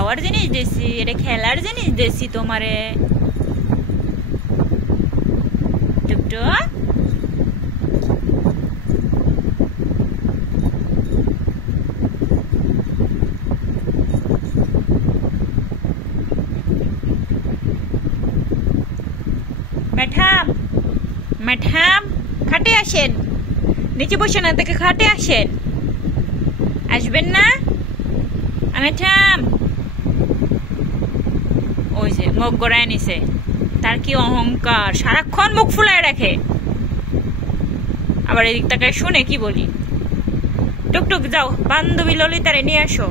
খাওয়ার জিনিস দিছি, এটা খেলার জিনিস দিছি তোমারে। টুকটুক ম্যাডাম, ম্যাডাম খাটে আসেন, নিচে বসে না থেকে খাটে আসেন, আসবেন না ম্যাডাম? ওই যে মুখ গড়ায় নিছে, তার কি অহংকার, সারাক্ষণ মুখ ফুলায় রাখে, আবার এদিক তাকায় শুনে কি বলি। টুকটুক যাও বান্ধবী ললিতারে নিয়ে আসো।